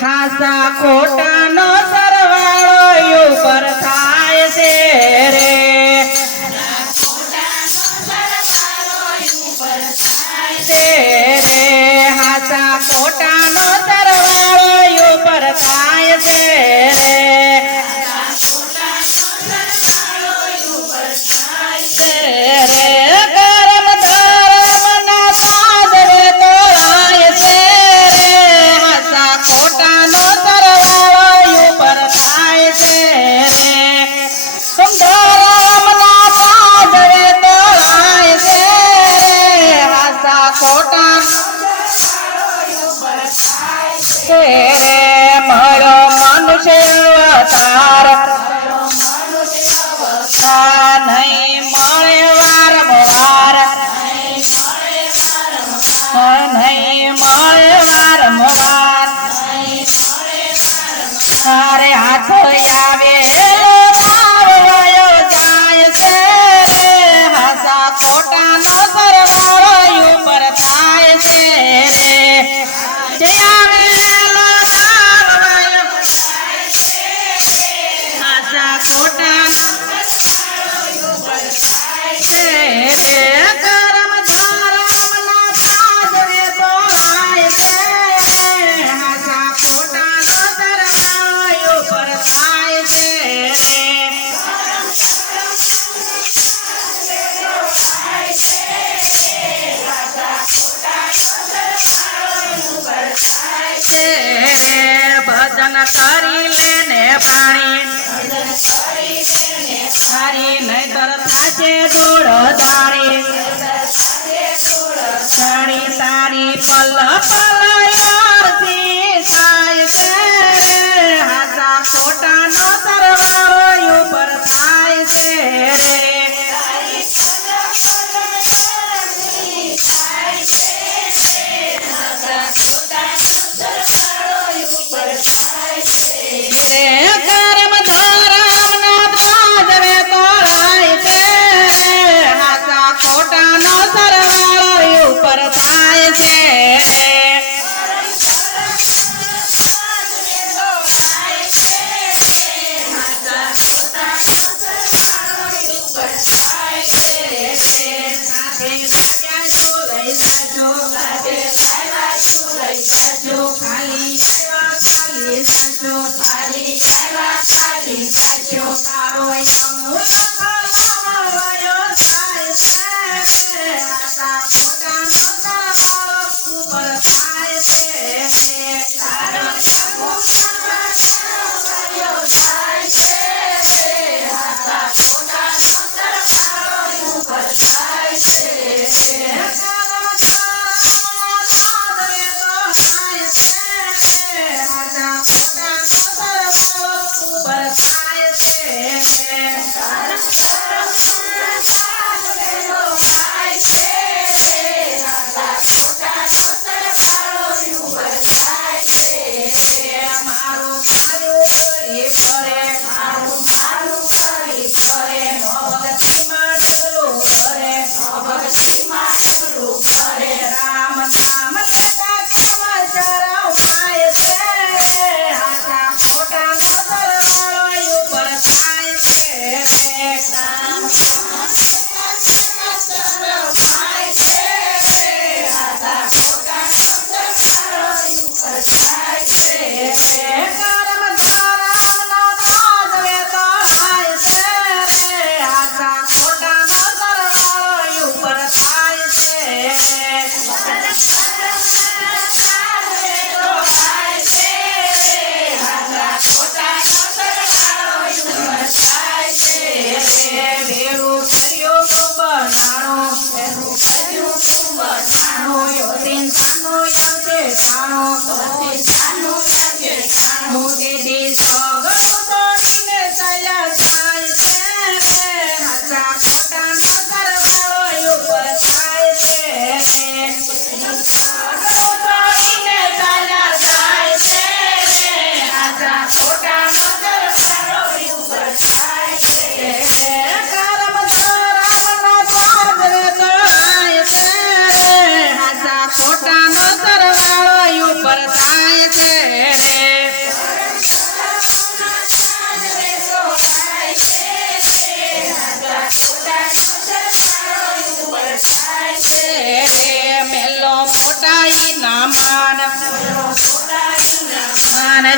હાસા ખોટાનો સરવાળો ઉપર થાય છે રે હાસા ખોટાનો સરવાળો ઉપર થાય છે રે મળો મનુષ્ય અવતાર નહીં મળે વારંવાર નહીં મળે વારંવાર તારે હાથ આવે જાય છે હાસા ખોટાનો સરવાળો ઉપર થાય છે રે ભજન કરી લેને પાણી સારી નહીતર થાશે ધૂળ ધારી સારી તારી પલ પલયાથી થાય છે હાસા ખોટાનો સરવાળો ઉપર થાય છે રે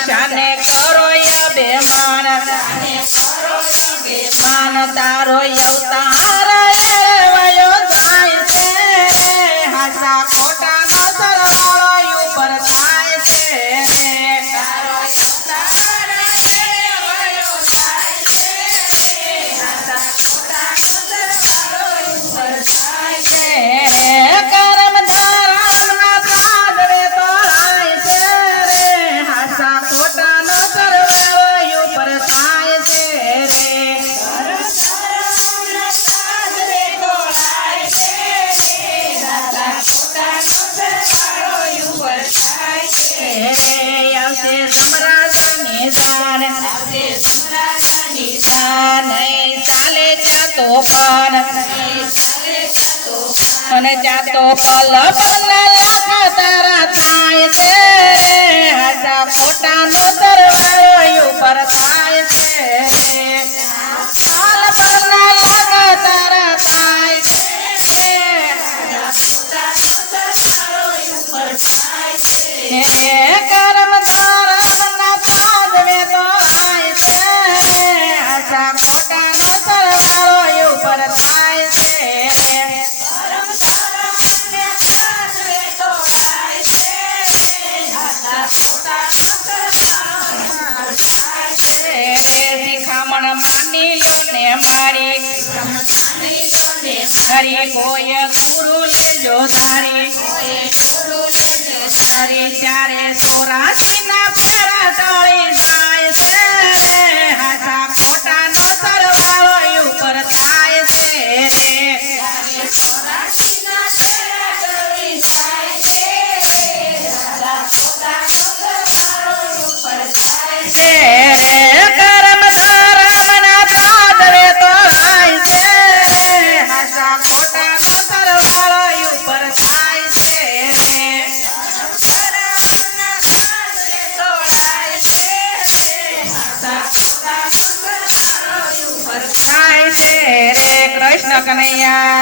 શાને કરો બેમાન માન તારો અવતાર એળવાયો જાય છે હાચા ખોટાનો સરવાળો ઉપર થાય છે તારો અવતાર એળવાયો જાય છે હાચા ખોટાનો સરવાળો ઉપર થાય છે કરમ ધારણના પાદરે તોળાય છે રે હાચા ખોટાનો સરવાળો ઉપર થાય છે રે આવશે સમરાજની શાન નહીં ચાલે ત્યાં તોફાન અને ત્યાં તો પલ લાખ તારા થાય છે હાચા ખોટાનો સરવાળો ઉપર થાય છે પલ લાખ તારા થાય છે હે કરમ ધારણના પાદરે તોળાય છે હાચા ખોટાનો સરવાળો ઉપર થાય છે શિખામણ માની લો ને મારી હરી કોઈ ગુરુ લેજો ધારી હરી ત્યારે 84 ના ફેરા ટળી જાય છે રે હાચા ખોટાનો સરવાળો ઉપર થાય છે રે કરમ ધારણના પાદરે તોળાય છે રે હાચા ખોટાનો સરવાળો ઉપર થાય છે રે થાય છે રે કૃષ્ણ કનૈયા